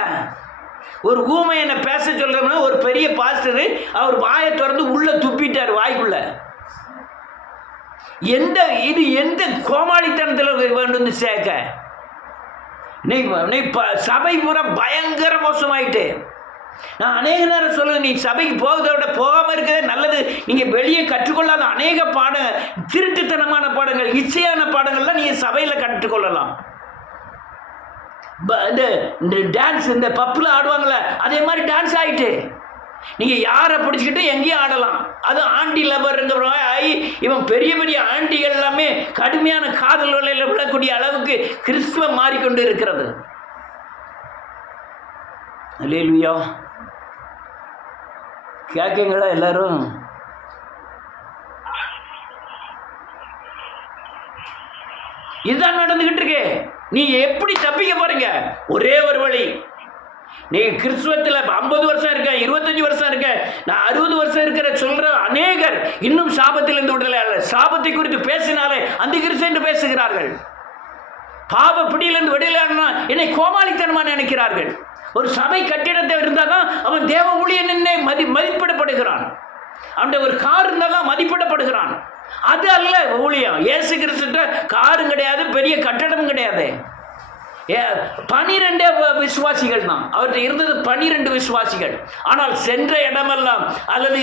ஒரு ஊமை என்ன பேச சொல்றோம்னா ஒரு பெரிய பாஸ்டர் அவர் வாயை திறந்து உள்ள துப்பிட்டார் வாய்க்குள்ள. எந்த கோமாளித்தனத்தில் வேண்டும் சேர்க்க? நீ சபை பூரா பயங்கர மோசமாயிட்டு. நான் அநேக நேரம் சொல்லுவேன், நீ சபைக்கு போகிறத விட போகாமல் இருக்கிறதே நல்லது. நீங்கள் வெளியே கற்றுக்கொள்ளாத அநேக திருட்டுத்தனமான பாடங்கள், இச்சையான பாடங்கள்லாம் நீங்கள் சபையில் கற்றுக்கொள்ளலாம். இந்த டான்ஸ் இந்த பப்பில் ஆடுவாங்களே அதே மாதிரி டான்ஸ் ஆகிட்டு நீங்கள் யாரை பிடிச்சிக்கிட்டு எங்கேயும் ஆடலாம். அது ஆண்டி லபருங்கிற இவன் பெரிய பெரிய ஆண்டிகள் எல்லாமே கடுமையான காதல் வலையில் விழக்கூடிய அளவுக்கு கிறிஸ்துவம் மாறிக்கொண்டு இருக்கிறது. அல்லேலூயா. கேட்குங்களா எல்லாரும்? இதுதான் நடந்துகிட்டு இருக்கு. நீங்க எப்படி தப்பிக்க போறீங்க? ஒரே ஒரு வழி. நீங்கள் கிறிஸ்துவத்தில் 50 வருஷம் இருக்க, 25 வருஷம் இருக்க, நான் 60 வருஷம் இருக்கிற சொல்கிற அநேகர் இன்னும் சாபத்திலிருந்து விடுதலை அல்ல. சாபத்தை குறித்து பேசினாலே அந்த கிறிஸ்து என்று பேசுகிறார்கள். பாவ பிடியிலிருந்து விடுதலைன்னா என்னை கோமாளித்தனமாக நினைக்கிறார்கள். ஒரு சபை கட்டிடத்தை இருந்தால் தான் அவன் தேவ ஊழியன் என்னை மதிப்பிடப்படுகிறான். அவன் ஒரு கார் இருந்தால் தான் மதிப்பிடப்படுகிறான். அது அல்ல ஊழியம். இயேசு கிறிஸ்துட்ட காரும் கிடையாது, பெரிய கட்டடமும் கிடையாது. 12 விசுவாசிகள் தான் அவர்கிட்ட இருந்தது. 12 விசுவாசிகள். ஆனால் சென்ற இடமெல்லாம் அல்லது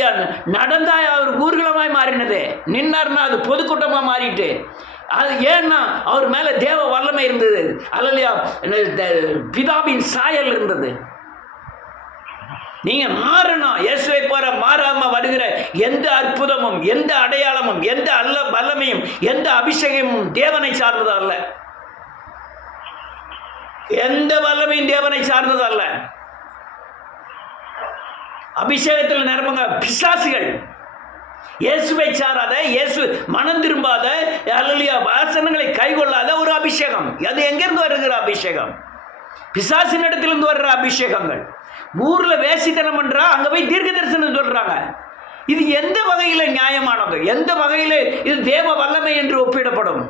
நடந்தாய் அவர் ஊர்வலமாய் மாறினது. நின்னார்னா அது பொதுக்கூட்டமாக மாறிட்டு. அது ஏன்னா அவர் மேலே தேவ வல்லமை இருந்தது, அல்லையா, பிதாவின் சாயல் இருந்தது. நீங்க மாறணும். இயேசுவை போற மாறாம வருகிற எந்த அற்புதமும், எந்த அடையாளமும், எந்த வல்லமையும், எந்த அபிஷேகமும் தேவனை சார்ந்தது அல்ல. எந்த வல்லமையும் தேவனை சார்ந்தது அல்ல. அபிஷேகத்தில் நிரம்புங்க பிசாசுகள். இயேசுவை சாராத, இயேசு மனம் திரும்பாத, அல்லேலூயா, வசனங்களை கைக்கொள்ளாத ஒரு அபிஷேகம். அது எங்கிருந்து வருகிற அபிஷேகம்? பிசாசின் இடத்திலிருந்து வர்ற அபிஷேகங்கள். ஊர்ல வேசித்தனம் பண்றா, அங்க போய் தீர்க்க தரிசனம் சொல்றாங்க. இது எந்த வகையில நியாயமானது? எந்த வகையில இது தேவ வல்லமை என்று ஒப்பிடப்படும்?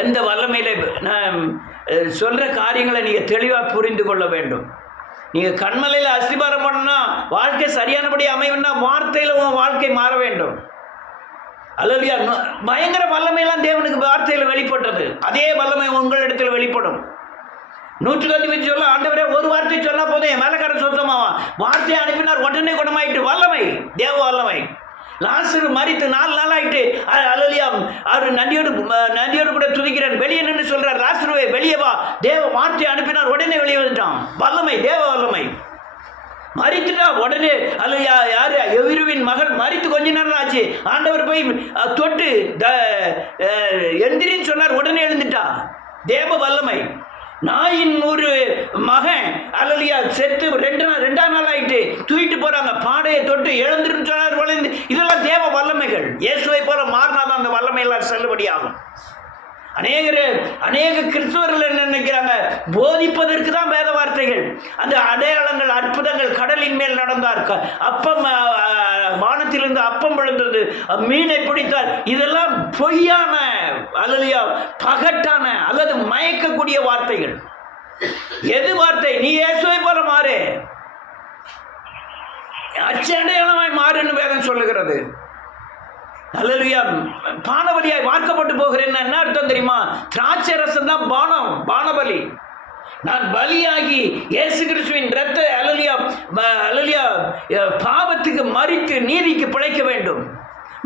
எந்த வல்லமையில? நான் சொல்ற காரியங்களை நீங்க தெளிவா புரிந்து கொள்ள வேண்டும். நீங்க கண்மலையில் அஸ்திபாரம் பண்ணா வாழ்க்கை சரியானபடி அமையும்னா வார்த்தையில உன் வாழ்க்கை மாற வேண்டும். அல்லேலூயா. பயங்கர வல்லமையெல்லாம் தேவனுக்கு வார்த்தையில் வெளிப்பட்டது. அதே வல்லமை உங்களிடத்தில் வெளிப்படும். 110 சொல்ல ஆண்டவரே ஒரு வார்த்தை சொன்னா போதும், என் வேலைக்காரன் சொந்தமாவா. வார்த்தையை அனுப்பினார், உடனே குணமாயிட்டு. வல்லமை, தேவ வல்லமை. லாசரு மரித்து 4 நாள் ஆயிட்டு. அல்லேலூயா. அவர் நன்றியோடு கூட துதிக்கிறேன். வெளியே நின்று சொல்றார், லாசருவே வெளியே வா. தேவ வார்த்தையை அனுப்பினார், உடனே வெளியே வந்துட்டான். வல்லமை, தேவ வல்லமை. மரித்துட்டா உடனே. அல்லேலூயா. யாரு? எவிருவின் மகள் மரித்து கொஞ்ச நேரம் ஆச்சு. ஆண்டவர் போய் தொட்டு எந்திரின்னு சொன்னார், உடனே எழுந்துட்டா. தேவ வல்லமை. நாயின் ஒரு மகன் அல்லேலூயா செத்து 2 நாள் ஆயிட்டு தூக்கிட்டு போறாங்க. பாடையை தொட்டு எழுந்துருன்னு சொன்னார், வளைந்து. இதெல்லாம் தேவ வல்லமைகள். இயேசுவை போல மாறினாதான் அந்த வல்லமை எல்லாம் செல்லுபடியாகும். அநேக கிறிஸ்தவர்கள் என்ன நினைக்கிறாங்க? போதிப்பதற்கு தான் வேத வார்த்தைகள். அந்த அடையாளங்கள், அற்புதங்கள், கடலின் மேல் நடந்தார், அப்பம் வானத்திலிருந்து அப்பம் விழுந்தது, மீனை பிடித்தார். இதெல்லாம் பொய்யான, அல்லேலூயா, பகட்டான அல்லது மயக்கக்கூடிய வார்த்தைகள். எது வார்த்தை? நீ இயேசுவை போல மாறு, அச்சடையாளமாய் மாறுன்னு வேதம் சொல்லுகிறது. அல்லேலூயா. பானபலியாய் வார்க்கப்பட்டு போகிறேன். என்ன அர்த்தம் தெரியுமா? திராட்சை ரசம் தான் பானம், பானபலி. நான் பலியாகி இயேசு கிறிஸ்துவின் இரத்த அல்லேலூயா பாவத்துக்கு மரித்து நீதிக்கு பிழைக்க வேண்டும்.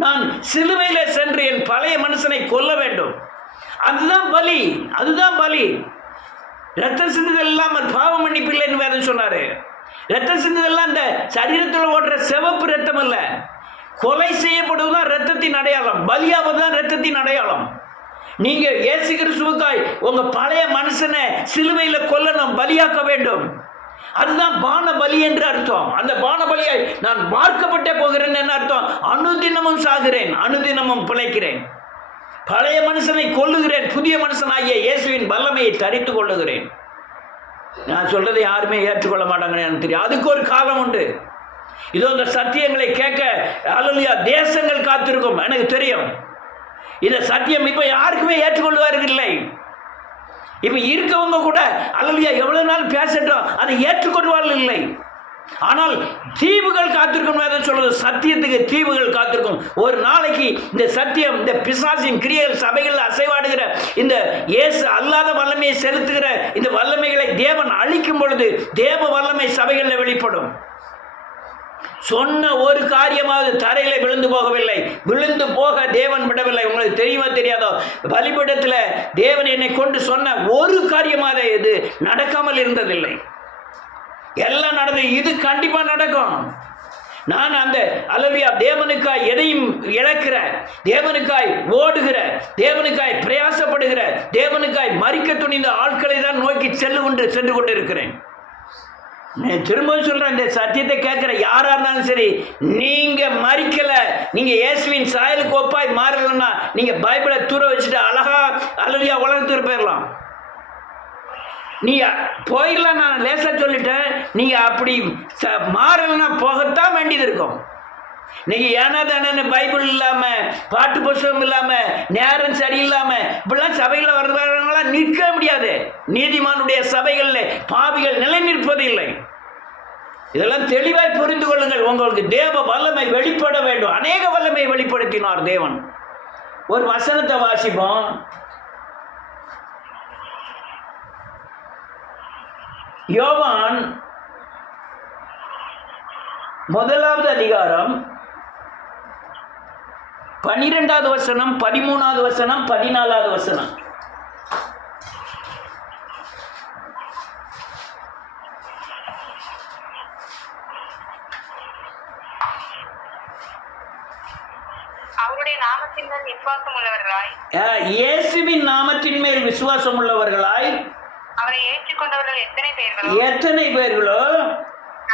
நான் சிலுவையில சென்று என் பழைய மனுஷனை கொல்ல வேண்டும். அதுதான் பலி, அதுதான் பலி. இரத்த சிந்துதல் இல்லாமல் பாவ மன்னிப்பு இல்லைன்னு வேதம் சொன்னாரு. இரத்த சிந்துதல் அந்த சரீரத்தில் ஓடுற சிவப்பு ரத்தம் அல்ல. கொலை செய்யப்படுவதுதான் இரத்தத்தின் அடையாளம். பலியாவதுதான் இரத்தத்தின் அடையாளம். நீங்க இயேசு கிறிஸ்துவுக்காய் உங்க பழைய மனுஷனை சிலுவையில கொல்லணும், பலியாக்க வேண்டும். அதுதான் பான பலி என்று அர்த்தம். அந்த பான பலியாய் நான் வார்க்கப்பட்டே போகிறேன் என்ன அர்த்தம்? அனுதினமும் சாகிறேன், அனுதினமும் பிழைக்கிறேன். பழைய மனுஷனை கொல்லுகிறேன், புதிய மனுஷனாகிய இயேசுவின் வல்லமையை தரித்து கொள்ளுகிறேன். நான் சொல்றதை யாருமே ஏற்றுக்கொள்ள மாட்டாங்கன்னு எனக்கு தெரியும். அதுக்கு ஒரு காலம் உண்டு. இதோ இந்த சத்தியங்களை கேட்க அல்லேலூயா தேசங்கள் காத்திருக்கும், எனக்கு தெரியும். இந்த சத்தியம் இப்ப யாருக்குமே ஏற்றுக்கொள்வார்கள் இல்லை. இப்ப இருக்கவங்க கூட அல்லேலூயா எவ்வளவு நாள் பேசட்டும், அதை ஏற்றுக்கொள்வார்கள் இல்லை. ஆனால் தீவுகள் காத்திருக்கும் வேதம் சொல்றது. சத்தியத்துக்கு தீவுகள் காத்திருக்கும். ஒரு நாளைக்கு இந்த சத்தியம், இந்த பிசாசின் கிரியைகள் சபைகளில் அசைவாடுகிற இந்த இயேசு அல்லாத வல்லமையை செலுத்துகிற இந்த வல்லமைகளை தேவன் அழிக்கும் பொழுது தேவ வல்லமை சபைகளில் வெளிப்படும். சொன்ன ஒரு காரியமாவது தரையில விழுந்து போகவில்லை, விழுந்து போக தேவன் விடவில்லை. உங்களுக்கு தெரியுமா தெரியாதோ? பலிபீடத்தில் தேவன் என்னை கொண்டு சொன்ன ஒரு காரியமாக இது நடக்காமல் இருந்ததில்லை. எல்லாம் நடந்து. இது கண்டிப்பா நடக்கும். நான் அந்த அல்லேலூயா தேவனுக்காய் எதையும் இழக்கிற, தேவனுக்காய் ஓடுகிற, தேவனுக்காய் பிரயாசப்படுகிற, தேவனுக்காய் மரிக்க துணிந்த ஆட்களை தான் நோக்கி சென்று கொண்டு இருக்கிறேன். திரும்பவும் சொல்றேன், இந்த சத்தியத்தை கேட்கிற யாரா இருந்தாலும் சரி, நீங்க மரிக்கல, நீங்க இயேசுவின் சாயலுக்கு ஒப்பாய் மாறலன்னா நீங்க பைபிளை தூர வச்சுட்டு அழகா அல்லேலூயா உலகத்துக்கு போயிடலாம். நீங்க போயிடலாம். நான் லேசா சொல்லிட்டேன். நீங்க அப்படி மாறலன்னா போகத்தான் வேண்டியது இருக்கும். நீங்க ஏன்னா தானே பைபிள் இல்லாம, பாட்டு புஸ்தகம் இல்லாம, நேரம் சரியில்லாம இப்படிலாம் சபைகளில் வர்றவங்களாம் நிற்க முடியாது. நீதிமானுடைய சபைகளில் பாவிகள் நிலை நிற்பதில்லை. இதெல்லாம் தெளிவாய் புரிந்து கொள்ளுங்கள். உங்களுக்கு தேவ வல்லமை வெளிப்பட வேண்டும். அநேக வல்லமை வெளிப்படுத்தினார் தேவன். ஒரு வசனத்தை வாசிப்போம். யோவான் 1வது அதிகாரம் 12வது வசனம், 13வது வசனம், 14வது வசனம். அவருடைய நாமத்தின் மேல் விசுவாசம் உள்ளவர்களாய், இயேசுவின் நாமத்தின் மேல் விசுவாசம் உள்ளவர்களாய் அவரை ஏற்றுக்கொண்டவர்கள் எத்தனை பேர்களோ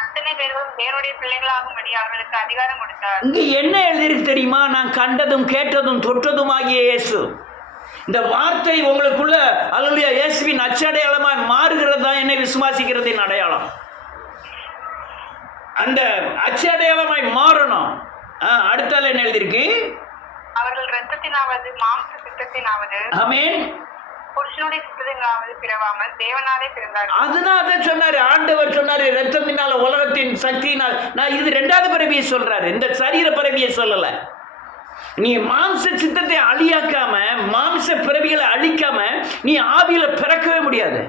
அத்தனை பேர்களும் தேவனுடைய பிள்ளைகளாகும்படி அவர்களுக்கு அதிகாரம் கொடுத்தார். இங்க என்ன எழுதியிருக்கு தெரியுமா? நான் கண்டதும் கேட்டதும் தொட்டதும் ஆகிய இயேசு. இந்த வார்த்தை உங்களுக்குள்ள அல்லேலூயா இயேசுவின் அச்சடையாளமாய் மாறுகிறது தான் என்னை விசுவாசிக்கிறதின் அடையாளம். அந்த அச்சடையாளமாய் மாறணும். அடுத்தால என்ன எழுதியிருக்கு? அவர்கள் இரத்தத்தினாவது மாம்ச சித்தத்தினாவது ஆமென் புருஷனுடைய சித்தத்தினாவது பிறவாமல் தேவனாலே பிறந்தார். அதனால சொன்னாரு, ஆண்டவர் சொன்னாரு, இரத்தத்தினால உலகத்தின் சக்தியினால். நான் இது 2வது பிறவியை சொல்றாரு, இந்த சரீர பிறவியை சொல்லல. நீ மாம்ச சித்தத்தை அழியாக்காம, மாம்ச பிறவிகளை அழிக்காம நீ ஆவியில பிறக்கவே முடியாது.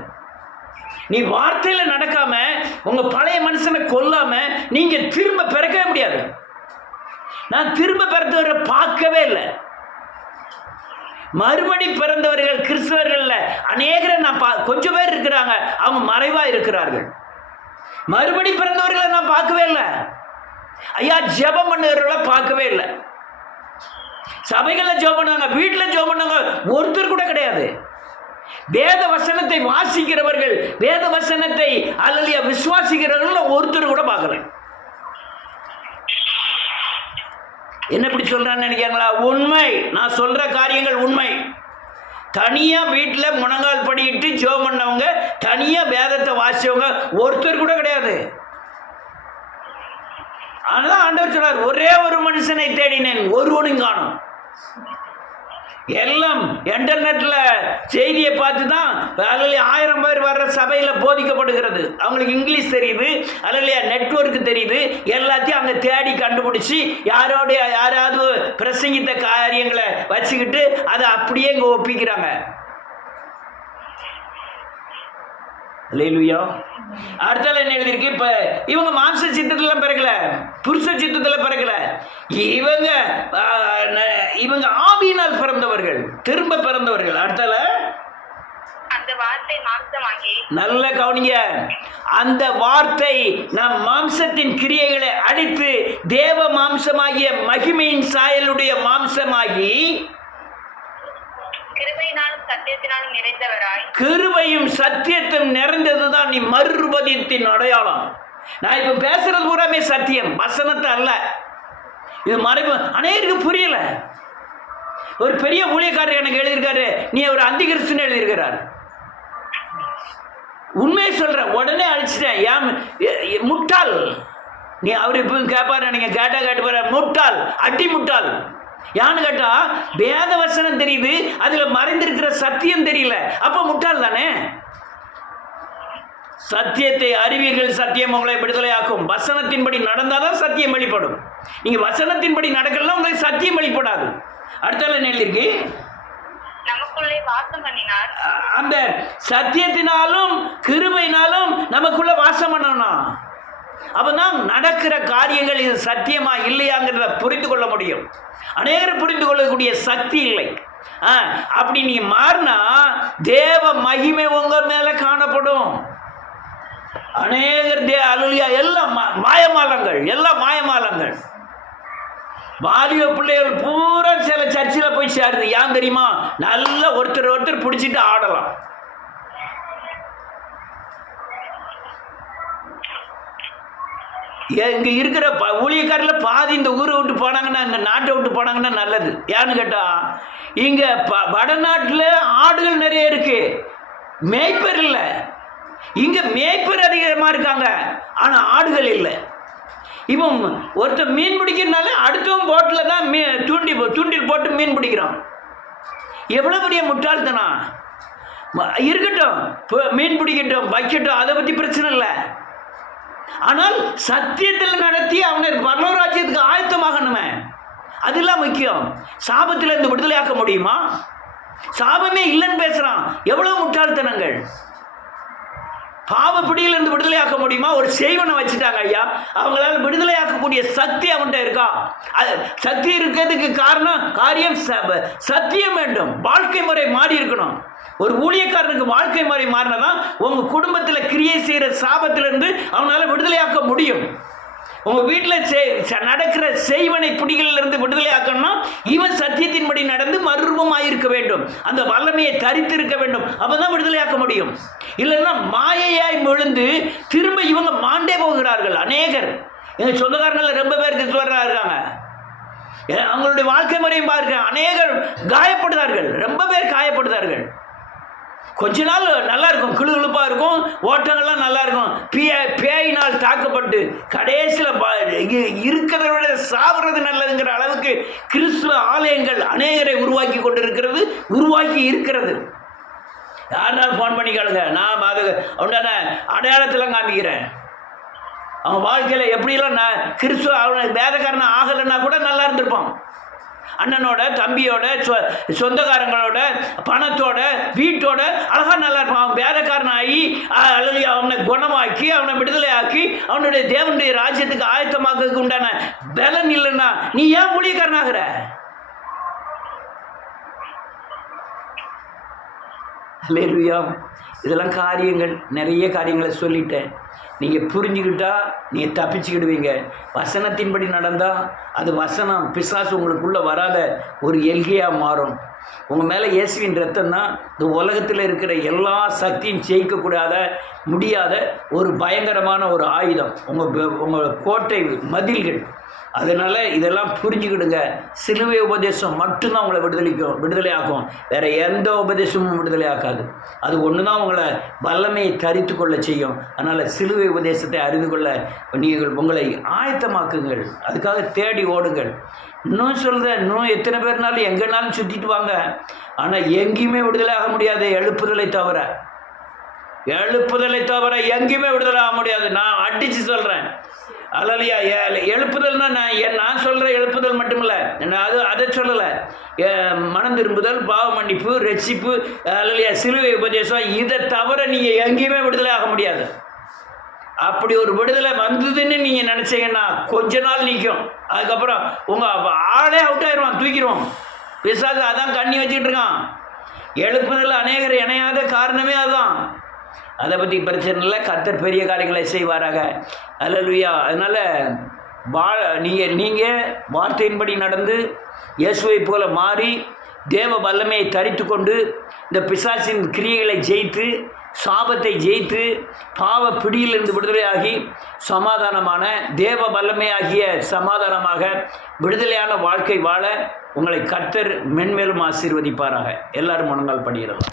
நீ வார்த்தையில நடக்காம, உங்க பழைய மனுஷனை கொல்லாம நீங்க திரும்ப பிறக்கவே முடியாது. நான் திரும்ப பிறந்தவரை பார்க்கவே இல்லை. மறுபடி பிறந்தவர்கள் கிறிஸ்தவர்கள்ல அநேகரை நான் கொஞ்சம் பேர் இருக்கிறாங்க, அவங்க மறைவா இருக்கிறார்கள். மறுபடி பிறந்தவர்களை நான் பார்க்கவே இல்லை. ஐயா ஜெபம் பண்ணுறவர்களை பார்க்கவே இல்லை. சபைகளில் ஜெபம் பண்ணாங்க, வீட்டில் ஜெபம் பண்ணாங்க, ஒருத்தர் கூட கிடையாது. வேத வசனத்தை வாசிக்கிறவர்கள், வேத வசனத்தை அல்லது விசுவாசிக்கிறவர்கள் ஒருத்தர் கூட பார்க்கல. என்ன இப்படி சொல்றான்னு நினைக்கிறீங்களா? உண்மை, நான் சொல்ற காரியங்கள் உண்மை. தனியா வீட்டில் முழங்கால் படிக்கிட்டு ஜெபம் பண்ணவங்க, தனியா வேதத்தை வாசிச்சவங்க ஒருத்தர் கூட கிடையாது. ஆனால் ஆண்டவர் சொன்னார், ஒரே ஒரு மனுஷனை தேடினேன், ஒருவனும் காணும். எல்லாம் இன்டர்நெட்ல செய்தியை பார்த்து தான் அதில் 1000 பேர் வர்ற சபையில் போதிக்கப்படுகிறது. அவங்களுக்கு இங்கிலீஷ் தெரியுது, அதில் நெட்வொர்க் தெரியுது, எல்லாத்தையும் அங்கே தேடி கண்டுபிடிச்சி யாராவது பிரசங்கித்த காரியங்களை வச்சுக்கிட்டு அதை அப்படியே இங்கே ஒப்பிக்கிறாங்க. அல்லேலூயா. அடுத்தால என்ன எழுதியிருக்கு? இப்ப இவங்க மாம்ச சித்தத்துல பிறக்கல, புருஷ சித்தத்துல பிறக்கல. இவங்க ஆவியினால் பிறந்தவர்கள், திரும்ப பிறந்தவர்கள். அடுத்தால அந்த வார்த்தை மாம்சமாகி, நல்ல கவனிங்க, அந்த வார்த்தை நம் மாம்சத்தின் கிரியைகளை அழித்து தேவ மாம்சமாகிய மகிமையின் சாயலுடைய மாம்சமாகி கிருபையினாலும் சத்தியத்தினாலும் நிறைந்தவராய். கிருபையும் சத்தியத்தும் நிறைந்ததுதான் நீ மறுபதியத்தின் அடையாளம். நான் இப்ப பேசுறது பூராமே சத்தியம், வசனத்தை அல்ல. இது மறைவு அநேகருக்கு புரியல. ஒரு பெரிய ஊழியக்காரர் எனக்கு எழுதியிருக்காரு, நீ ஒரு அந்திகிறிஸ்துன்னு எழுதியிருக்கிறார். உண்மையை சொல்ற, உடனே அழிச்சிட்டேன். ஏன் முட்டாள் நீ? அவர் இப்போ கேட்பாரு, நீங்க கேட்டா கேட்டு முட்டாள், அடி முட்டாள். யான்னு கேட்டா வேத வசனம் தெரியுது, அதுல மறைந்திருக்கிற சத்தியம் தெரியல, அப்ப முட்டாள் தானே. சத்தியத்தை அறிவீர்கள், சத்தியம் உங்களை விடுதலையாக்கும். வசனத்தின்படி நடந்தாதான் சத்தியம் வெளிப்படும். நீங்க வசனத்தின்படி நடக்கலாம், உங்களுக்கு சத்தியம் வெளிப்படாது. அடுத்தால என்ன எழுதியிருக்கு? நமக்குள்ளே வாசம் பண்ணினார். அந்த சத்தியத்தினாலும் கிருபையினாலும் நமக்குள்ள வாசம் பண்ணணும். அப்பதான் நடக்கிற காரியங்கள் இது சத்தியமா இல்லையாங்கிறத புரிந்து கொள்ள முடியும். அநேகர் புரிந்து கொள்ளக்கூடிய சக்தி இல்லை. அப்படி நீ மாறினா தேவ மகிமை உங்க மேல காணப்படும். அநேகர் எல்லாம் மாயமாலங்கள், எல்லாம் மாயமாலங்கள். வாலிப பிள்ளைகள் பூரா சில சர்ச்சில் போய் சேருது. ஏன் தெரியுமா? நல்ல ஒருத்தர் பிடிச்சிட்டு ஆடலாம். இங்கே இருக்கிற ஊழியக்காரில் பாதி இந்த ஊரை விட்டு போனாங்கன்னா, இந்த நாட்டை விட்டு போனாங்கன்னா நல்லது. ஏன்னு கேட்டால் இங்கே வடநாட்டில் ஆடுகள் நிறைய இருக்கு, மேய்ப்பர் இல்லை. இங்கே மேய்ப்பர் அதிகமாக இருக்காங்க, ஆனால் ஆடுகள் இல்லை. இப்போ ஒருத்தர் மீன் பிடிக்கிறதுனால அடுத்தவன் போட்டில் தான் தூண்டில் போட்டு மீன் பிடிக்கிறான். எவ்வளோ பெரிய முட்டாள்தனம்! இருக்கட்டும், மீன் பிடிக்கட்டும், வைக்கட்டும், அதை பற்றி பிரச்சனை இல்லை. ஆனால் சத்தியத்தில் நடத்தி அவனை பரலோகராஜ்யத்துக்கு ஆயத்தமாகணுமே, அதெல்லாம் முக்கியம். சாபத்தில் இருந்து விடுதலையாக்க முடியுமா? சாபமே இல்லைன்னு பேசுறான். எவ்வளவு முட்டாள்தனங்கள்! பாவப்பிடியிலிருந்து விடுதலையாக்க முடியுமா? ஒரு செய்வனை வச்சுட்டாங்க ஐயா, அவங்களால விடுதலையாக்கக்கூடிய சக்தி அவன்கிட்ட இருக்கா? அது சக்தி இருக்கிறதுக்கு காரியம் சத்தியம் வேண்டும். வாழ்க்கை முறை மாறி இருக்கணும். ஒரு ஊழியக்காரனுக்கு வாழ்க்கை முறை மாறினதான் உங்க குடும்பத்தில் கிரியை செய்கிற சாபத்திலிருந்து அவனால விடுதலையாக்க முடியும். உங்க வீட்டில் நடக்கிற செய்வனை பிடிகளிலிருந்து விடுதலையாக்கணும்னா இவன் சத்தியத்தின்படி நடந்து மறுரூபமாயிருக்க வேண்டும், அந்த வல்லமையை தரித்திருக்க வேண்டும். அப்பதான் விடுதலையாக்க முடியும். இல்லைன்னா மாயையாய் விழுந்து திரும்ப இவங்க மாண்டே போகிறார்கள் அநேகர். எங்கள் சொந்தக்காரங்களில் ரொம்ப பேர் கிறிஸ்துவராக இருக்காங்க. அவங்களுடைய வாழ்க்கை முறையும் பார்க்க அநேகர் காயப்படுதார்கள், ரொம்ப பேர் காயப்படுதார்கள். கொஞ்ச நாள் நல்லா இருக்கும், கிளுகிழுப்பாக இருக்கும், ஓட்டங்கள்லாம் நல்லா இருக்கும். பேயினால் தாக்கப்பட்டு கடைசியில் இருக்கிறத விட சாப்பிட்றது நல்லதுங்கிற அளவுக்கு கிறிஸ்துவ ஆலயங்கள் அநேகரை உருவாக்கி இருக்கிறது. யாருனாலும் ஃபோன் பண்ணி கேளுங்க, நான் அது உண்டான அடையாளத்தில் காமிக்கிறேன். அவன் வாழ்க்கையில் எப்படிலாம் நான் கிறிஸ்துவ அவனை வேதக்காரனை ஆகலைன்னா கூட நல்லா இருந்திருப்பான். அண்ணனோட, தம்பியோட, சொந்தக்காரங்களோட, பணத்தோட, வீட்டோட அழகாக நல்லா இருப்பான். அவன் வேதக்காரனாகி அல்லது அவனை குணமாக்கி அவனை விடுதலை ஆக்கி அவனுடைய தேவனுடைய ராஜ்யத்துக்கு ஆயத்தமாக்கிறதுக்கு உண்டான பலன் இல்லைன்னா நீ ஏன் ஊழியக்காரனாகிற? அல்லேலூயா. இதெல்லாம் காரியங்கள், நிறைய காரியங்களை சொல்லிட்டேன். நீங்கள் புரிஞ்சுக்கிட்டா நீங்கள் தப்பிச்சுக்கிடுவீங்க. வசனத்தின்படி நடந்தால் அது வசனம் பிசாசு உங்களுக்குள்ளே வராத ஒரு எல்கையாக மாறும். உங்கள் மேலே இயேசுவின் ரத்தம் தான் இந்த உலகத்தில் இருக்கிற எல்லா சக்தியும் ஜெயிக்கக்கூடாத முடியாத ஒரு பயங்கரமான ஒரு ஆயுதம், உங்கள் கோட்டை மதில்கள். அதனால் இதெல்லாம் புரிஞ்சுக்கிடுங்க. சிலுவை உபதேசம் மட்டும்தான் உங்களை விடுதலையாக்கும். வேறு எந்த உபதேசமும் விடுதலை ஆக்காது. அது ஒன்று தான் உங்களை வல்லமையை தரித்து கொள்ள செய்யும். அதனால் சிலுவை உபதேசத்தை அறிந்து கொள்ள நீங்கள் உங்களை ஆயத்தமாக்குங்கள். அதுக்காக தேடி ஓடுங்கள். இன்னும் சொல்கிறேன், இன்னும் எத்தனை பேர்னாலும் எங்கேனாலும் சுற்றிட்டு வாங்க. ஆனால் எங்கேயுமே விடுதலை ஆக முடியாது. எழுப்புதலை தவிர எங்கேயுமே விடுதலை ஆக முடியாது. நான் அடித்து சொல்கிறேன். அல்லையா, எழுப்புதல்னா நான் சொல்கிற எழுப்புதல் மட்டுமில்ல, அதை சொல்லலை. மனம் திரும்புதல், பாவ மன்னிப்பு, ரட்சிப்பு, அல்லையா, சிலுவை உபதேசம், இதை தவிர நீங்கள் எங்கேயுமே விடுதலை ஆக முடியாது. அப்படி ஒரு விடுதலை வந்ததுன்னு நீங்கள் நினச்சிங்கன்னா கொஞ்ச நாள் நிற்கும். அதுக்கப்புறம் உங்கள் ஆளே அவுட் ஆயிடுவான், தூக்கிடுவோம். பிசாசு அதான் கண்ணி வச்சுக்கிட்டு இருக்கான். எழுப்புதல் அநேகர் இணையாத காரணமே அதுதான். அதை பற்றி பிரச்சனை இல்லை. கர்த்தர் பெரிய காரியங்களை செய்வாராக. அல்லேலூயா. அதனால் நீங்கள் வார்த்தையின்படி நடந்து இயேசுவை போல மாறி தேவ வல்லமையை தரித்து கொண்டு இந்த பிசாசின் கிரியைகளை ஜெயித்து, சாபத்தை ஜெயித்து, பாவ பிடியிலிருந்து விடுதலையாகி சமாதானமான தேவ வல்லமையாகிய சமாதானமாக விடுதலையான வாழ்க்கை வாழ உங்களை கர்த்தர் மென்மேலும் ஆசீர்வதிப்பாராக. எல்லாரும் முழங்கால் படியிடலாம்.